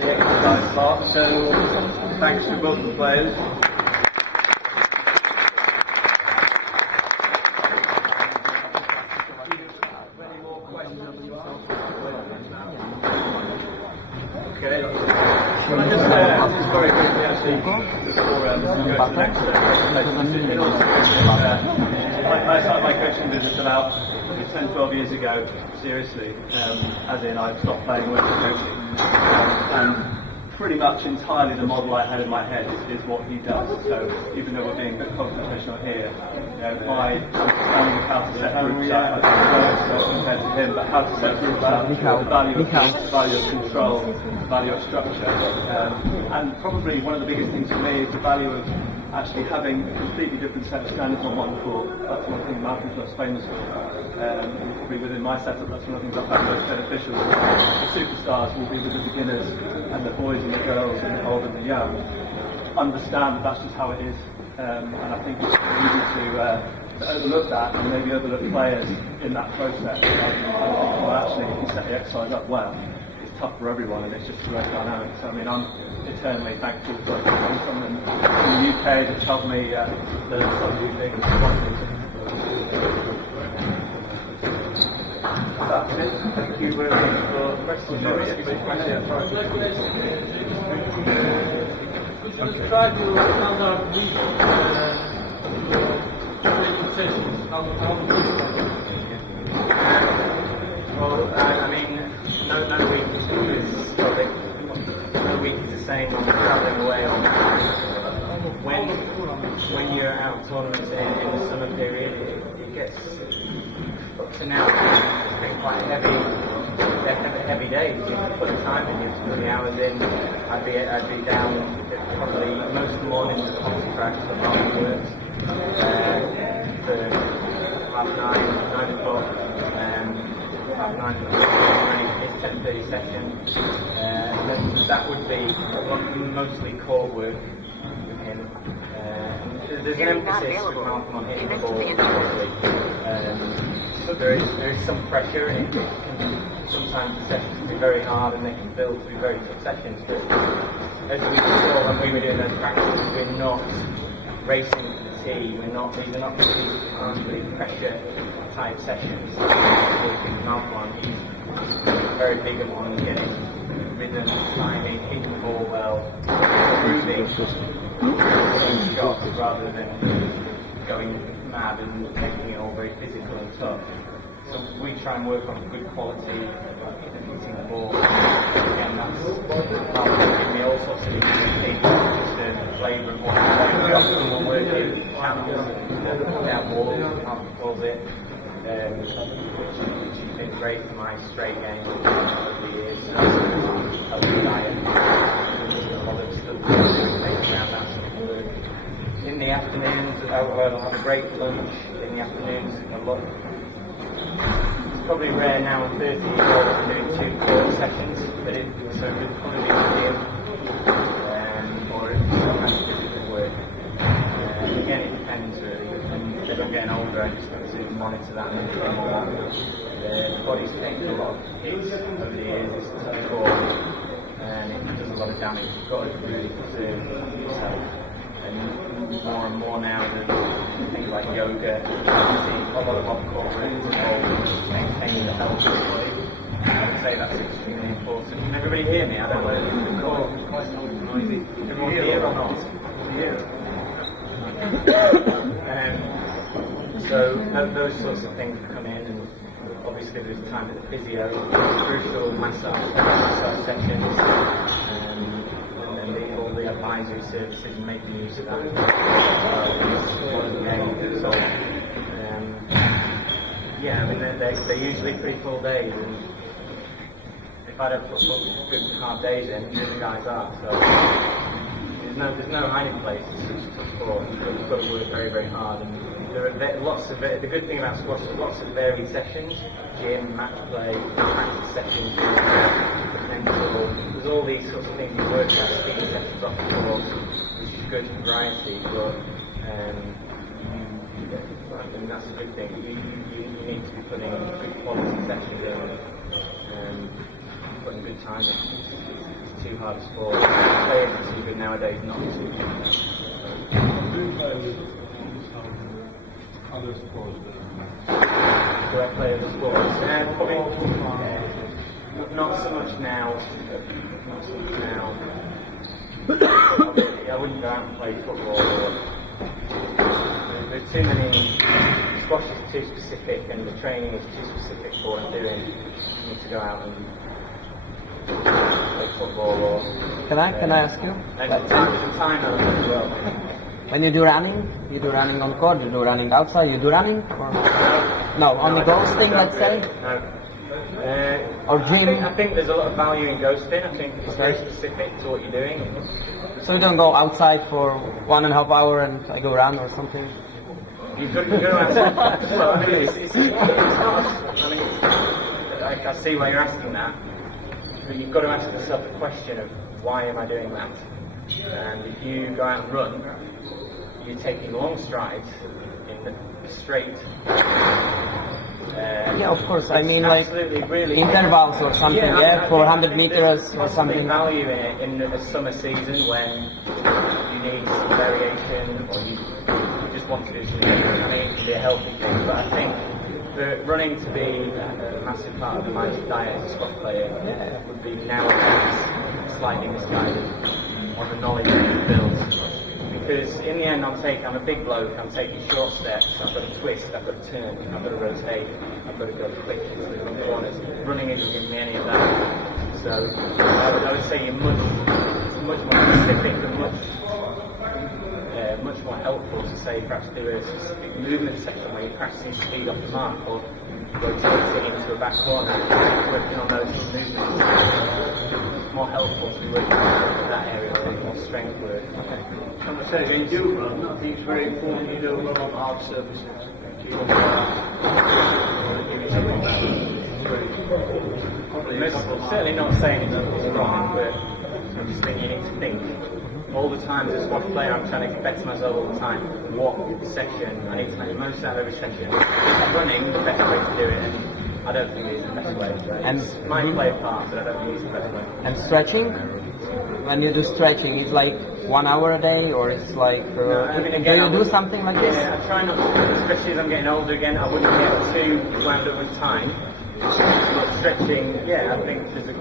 exercise part, so thanks to both the players. Any more questions? Okay. Can I just very quickly actually before we go to the next presentation. My question is just about 10, 12 years ago, seriously, as in I stopped playing, went to coaching, and pretty much entirely the model I had in my head is what he does. So even though we're being a bit confrontational here, my understanding of how to set groups up, I don't know compared to him, but how to set groups up, the value of force, the value of control, the value of structure, and probably one of the biggest things for me is the value of actually having a completely different set of standards on one court. That's one thing Malcolm's most famous for. Probably within my setup, that's one of the things I find most beneficial. The superstars will be with the beginners and the boys and the girls and the old and the young. Understand that that's just how it is. And I think it's easy to overlook that and maybe overlook players in that process. I think, well, actually, if you set the exercise up well, it's tough for everyone and it's just a great dynamic. So, I mean, I'm eternally thankful for someone in the UK that's helped me learn some new things. That's it. Thank you very much for questions. We'll try to round out the training sessions. How Well, I mean, no week is probably no week is the same when we're travelling away or when you're out of tournaments in the summer period, it gets up to now. It's been quite heavy days. You have to put the time in, you have to put the hours in. I'd be down probably most of the mornings at the hockey practice for afterwards for 9 o'clock. Half 9 it's 10:30 session. Then that would be mostly core work with him. There's an emphasis with Malcolm on hitting the ball properly. So there is some pressure, and sometimes the sessions can be very hard and they can build to be very tough sessions. But as we saw when we were doing those practices, we're not racing for the tee. These are not really pressure type sessions. With Malcolm on, he's very big on getting rhythm, timing, hitting the ball well, moving shots rather than going mad and making it all very physical and tough. So we try and work on good quality hitting the ball. Again, that's giving me all sorts of things, just the flavour of what we often will work in channels, down walls, Malcolm calls it, which has been great for my straight game over the years. So healthy diet, a lot of stuff around that sort of work. In the afternoons, I'll have a break lunch. In the afternoons, a lot. It's probably rare now in 30 years old to do 2 court sessions, but so it would probably be in the gym or if some kind of physical work. Again, it depends really. And as I'm getting older, I just have to monitor that and get more. The body's taken a lot of hits over the years. It's a tough sport, and it does a lot of damage. You've got to really preserve yourself. And more now than things like yoga, you see a lot of off-court work is involved in maintaining the health of the body. I would say that's extremely important. Can everybody hear me? I don't know if the call is quite noisy. Can everyone hear or not? So those sorts of things come in, and obviously there's time at the physio, crucial massage sessions, and all the advisory services and making use of that. So, yeah, I mean they're usually pretty full days, and if I'd have put good hard days in, the guys are. So there's no hiding place. It's just a sport. You've got to work very, very hard. And there are lots of the good thing about squash is lots of varied sessions, gym, match play, practice sessions, mental. There's all these sorts of things you work at, speed sessions off the course, which is good for variety. But I think that's a good thing. You need to be putting good quality sessions in and putting good time in. It's too hard a sport. Players are too good nowadays not to. other sports? Do I play other sports? Not so much now. I wouldn't go out and play football. There's too many squash too specific and the training is too specific for what I'm doing. I need to go out and play football or... Can I ask you? There's a time element as well. When you do running on court, you do running outside, you do running? Or? No, only ghosting, let's say? No. Or gym? I think there's a lot of value in ghosting. I think it's very specific to what you're doing. So you don't go outside for 1.5 hours and I go run or something? You've got to ask. Well, I mean, it's not. I mean, I see why you're asking that, but you've got to ask yourself the question of why am I doing that? And if you go out and run, you're taking long strides in the straight. Yeah, of course. I mean, like really intervals or something. Yeah, 400 meters or something. Value in it in the summer season when you need some variation or you just want to do something different. I mean, it can be a healthy thing, but I think for running to be a massive part of my diet as a squash player would be nowadays slightly misguided on the knowledge that you've built. Because in the end, I'm a big bloke, I'm taking short steps, I've got to twist, I've got to turn, I've got to rotate, I've got to go quick into the front corners. Running isn't giving me any of that. So I would say you're much more specific and much more helpful to say perhaps do a specific movement section where you're practicing speed off the mark or rotating into a back corner, working on those movements. It's more helpful to be working on that area where more strength work. And I say, when you do run, I think it's very important you don't run on hard surfaces. I'm certainly not saying it's wrong, but I'm just thinking you need to think. All the time as a squash player, I'm trying to better myself all the time. What session? I need to make the most out of every session. Running, the best way to do it, and I don't think it is the best way. And it might play a part, but I don't think it's the best way. And stretching? When you do stretching, it's like 1 hour a day, or it's like... No, I mean, again, do you do something like this? Yeah, I try not to, especially as I'm getting older again, I wouldn't get too wound up with time. But stretching, yeah, I think there's a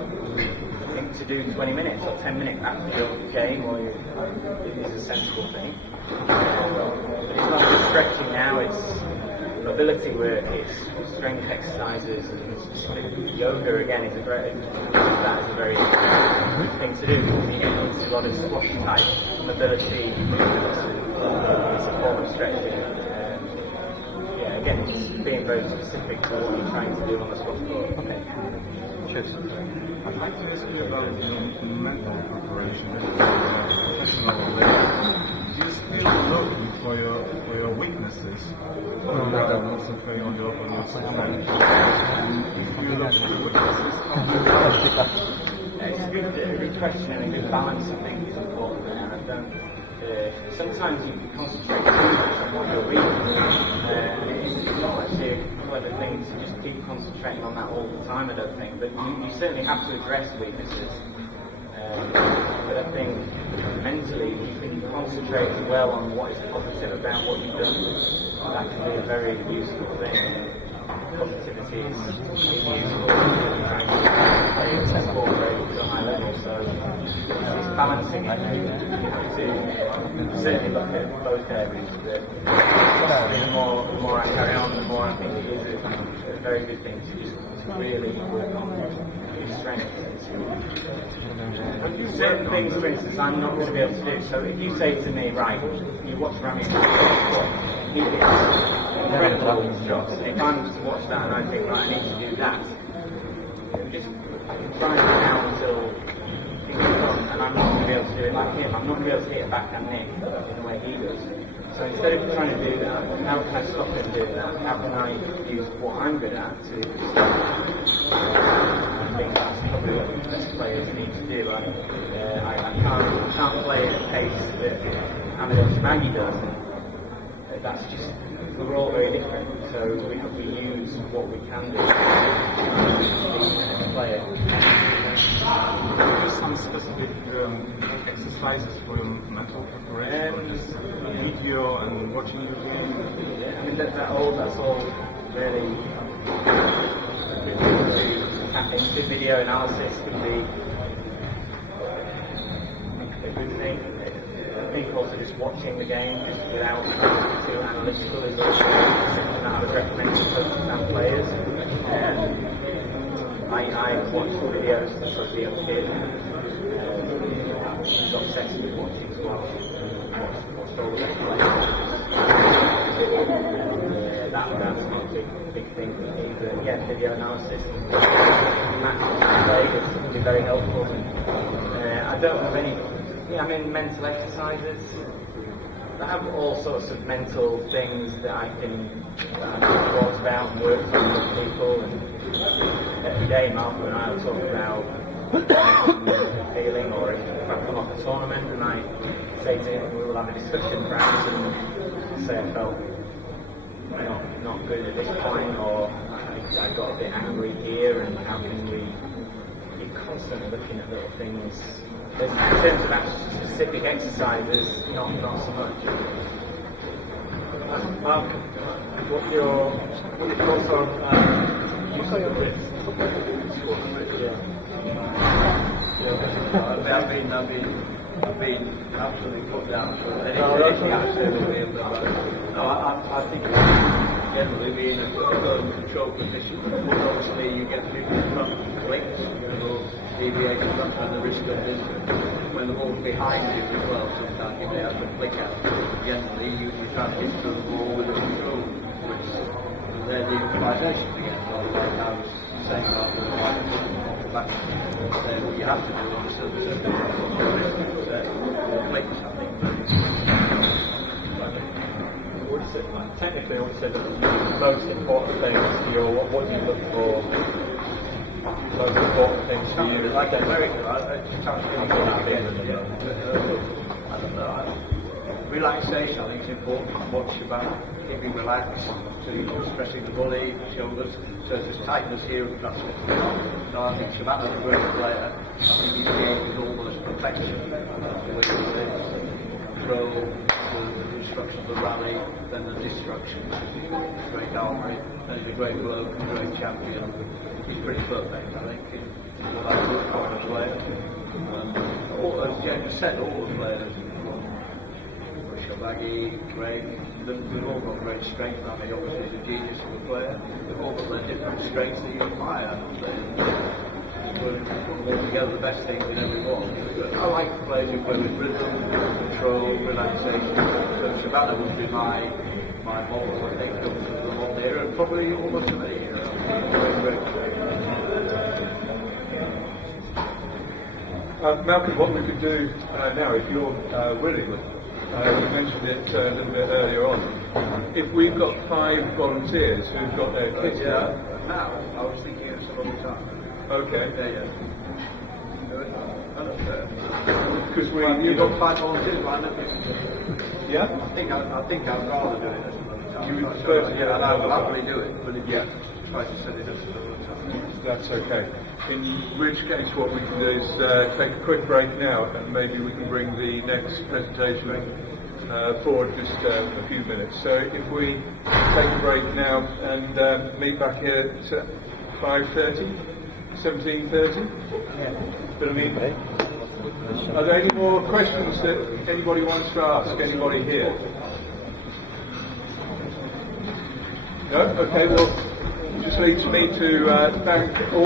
thing to do 20 minutes or 10 minutes after your game, or is a sensible thing. But it's not just stretching now, it's mobility work, it's strength exercises, and specific yoga again is a very good thing to do. You get into a lot of squash type mobility movements. It's a form of stretching. Yeah, again, it's being very specific to what you're trying to do on the squash court. Okay. Cheers. I'd like to ask you about your mental preparation as a professional player. Do you still look for your weaknesses? Or concentrate on your strengths? If you look for your weaknesses, how do you It's a good question and a good balance, I think, is important. And I don't. Sometimes you can concentrate too much on what you're reading. It's not actually a clever thing to just keep concentrating on that all the time, I don't think. But you certainly have to address weaknesses. But I think mentally you can concentrate as well on what is positive about what you've done. That can be a very useful thing. Positivity is useful when you're trying to play a sport very to a high level. So it's balancing it. You have to certainly look at both areas. But the more I carry on, the more I think it is a very good thing to just really work on your strengths. Certain things, for instance, I'm not going to be able to do. So if you say to me, right, you watch Rami, he hits incredible shots. If I'm to watch that and I think, right, I need to do that, just try it now until things are done, and I'm not going to be able to do it like him. I'm not going to be able to hit a backhand nick in the way he does. So instead of trying to do that, how can I stop him doing that? How can I use what I'm good at to stop him? I think that's probably what the best players need to do. I can't play at a pace that Amadou Shimagi does. That's just, we're all very different, so we use what we can do to be a player. Just some specific exercises for your mental preparation, or just video and watching your game? Yeah, I mean that's all really good to tap into. Video analysis can be a good thing. think also just watching the game just without being too analytical is also something that I would recommend to coaches and players. I watched the videos since I was a young kid. I was obsessed with watching as well. Watched all the best players. That's not a big thing for me. But yeah, video analysis and matches played is something very helpful. I don't have any. I'm in mental exercises. I have all sorts of mental things that I've thought about and worked on with people. And every day, Malcolm and I will talk about feeling, or if I come off a tournament and I say to him, we will have a discussion perhaps, and say I felt not good at this point, or I got a bit angry here, and how can we? You're constantly looking at little things. In terms of actual specific exercises, not so much. Mark, what's your thoughts on use of the wrist? I've been absolutely put down for anything I think generally being in a firm control position, obviously you get people in front of flicks, deviate from the risk of this. When the ball's behind you as well, sometimes you may have to flick out. Generally you try to hit through the ball with a control, which they're the improvisation again, like I was saying about the back. What you have to do on a certain flicks, I think. Technically, I would say that the most important things to you, what do you look for? Most important things for you? Like America, I don't know. Relaxation, I think, is important. Watch your back, keep you relaxed, so you're stressing the body, shoulders. So there's tightness here, that's what's going on. So I think Shabbat's a great player. I think he's behaved with almost perfection. The way he lives, throw, the destruction of the rally, then the destruction. He's got a great armory, and he's a great bloke, a great champion. He's pretty perfect, I think, in what I look for in a player. As James said, all the players, Shabaggy, Craig, they've all got great strength. I mean, obviously he's a genius of a player. They've all got their different strengths that you admire. Put all together the best things in every one. I like players who play with rhythm, control, relaxation. So Shabana would be my model, I think, of the modern era, and probably almost of any era. Malcolm, what we could do now, if you're willing, you mentioned it a little bit earlier on. If we've got 5 volunteers who've got their kits here. Now, I was thinking of some other time. Okay. Because you've got 5 volunteers lined up. Yeah? I think I'd rather do it at some other time. You would prefer to get I'll happily do it, but if you try to set it up some other time. That's okay. In which case, what we can do is take a quick break now, and maybe we can bring the next presentation forward just a few minutes. So if we take a break now and meet back here at 5:30, 17:30. But I mean, are there any more questions that anybody wants to ask? Anybody here? No? Okay. Well, it just leads me to thank all.